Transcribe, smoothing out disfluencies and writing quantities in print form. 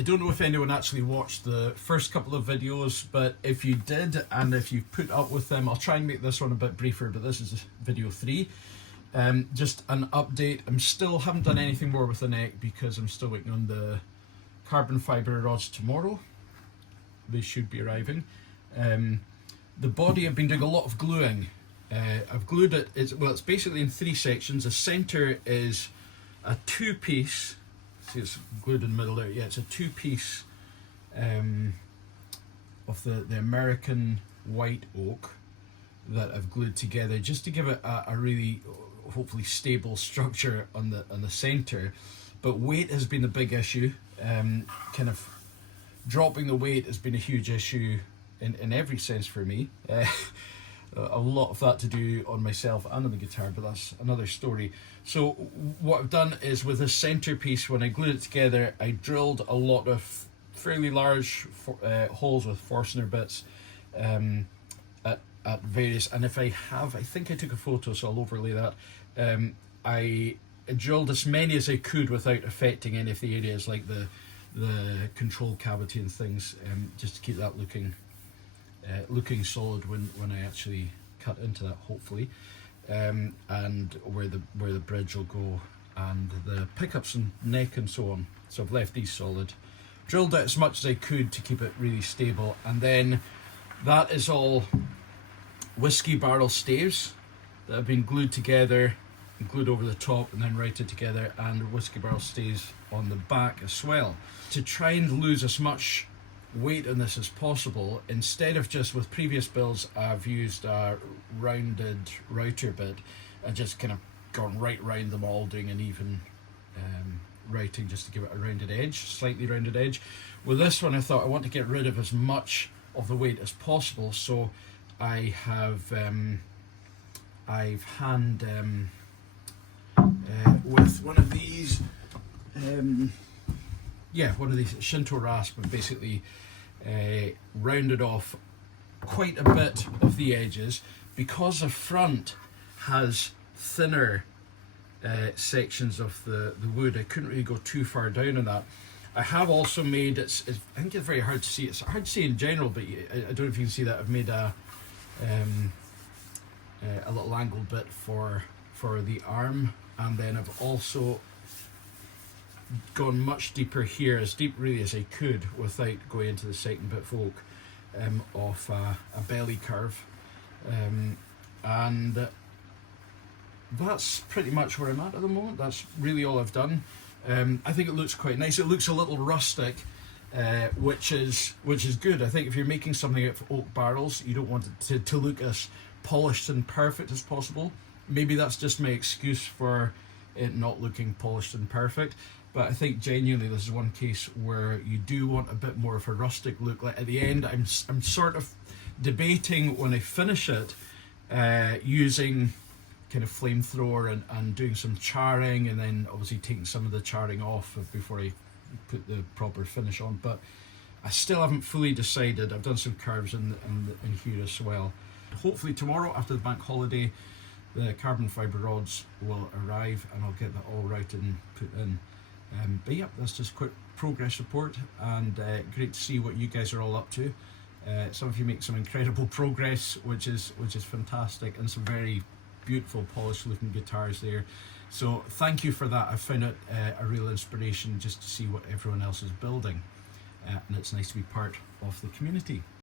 I don't know if anyone actually watched the first couple of videos, but if you did, and if you've put up with them, I'll try and make this one a bit briefer, but this is video 3. Just an update. Haven't done anything more with the neck because I'm still waiting on the carbon fibre rods tomorrow. They should be arriving. The body, I've been doing a lot of gluing. I've glued it, it's basically in 3 sections. The centre is a 2-piece, see it's glued in the middle there, yeah, it's a 2-piece of the American white oak that I've glued together just to give it a really, hopefully stable structure on the centre. But weight has been a big issue. Kind of dropping the weight has been a huge issue in every sense for me. A lot of that to do on myself and on the guitar, but that's another story. So what I've done is with this centerpiece, when I glued it together, I drilled a lot of fairly large holes with Forstner bits at various, and I think I took a photo, so I'll overlay that. I drilled as many as I could without affecting any of the areas like the control cavity and things, just to keep that looking solid when I actually cut into that, hopefully, and where the bridge will go, and the pickups and neck and so on. So I've left these solid, drilled it as much as I could to keep it really stable, and then that is all whiskey barrel staves that have been glued together, glued over the top and then routed together, and whiskey barrel staves on the back as well, to try and lose as much weight on this as possible. Instead of just, with previous builds, I've used a rounded router bit and just kind of gone right round them all, doing an even routing just to give it a rounded edge, slightly rounded edge. With this one, I thought I want to get rid of as much of the weight as possible, so I have I've hand with one of these one of these Shinto rasp, and basically rounded off quite a bit of the edges, because the front has thinner sections of the wood. I couldn't really go too far down on that. I have also made, I think it's very hard to see, it's hard to see in general, but I don't know if you can see that, I've made a little angled bit for the arm, and then I've also gone much deeper here, as deep really as I could without going into the second bit of oak, of a belly curve, and that's pretty much where I'm at the moment. That's really all I've done. I think it looks quite nice. It looks a little rustic, which is good. I think if you're making something out of oak barrels, you don't want it to look as polished and perfect as possible. Maybe that's just my excuse for it not looking polished and perfect, but I think genuinely this is one case where you do want a bit more of a rustic look. Like at the end, I'm sort of debating when I finish it, using kind of flamethrower and doing some charring, and then obviously taking some of the charring off before I put the proper finish on. But I still haven't fully decided. I've done some curves in here as well. Hopefully tomorrow, after the bank holiday, the carbon fibre rods will arrive and I'll get that all routed and put in. But yeah, that's just a quick progress report, and great to see what you guys are all up to. Some of you make some incredible progress, which is fantastic, and some very beautiful polished looking guitars there. So thank you for that. I found it a real inspiration just to see what everyone else is building, and it's nice to be part of the community.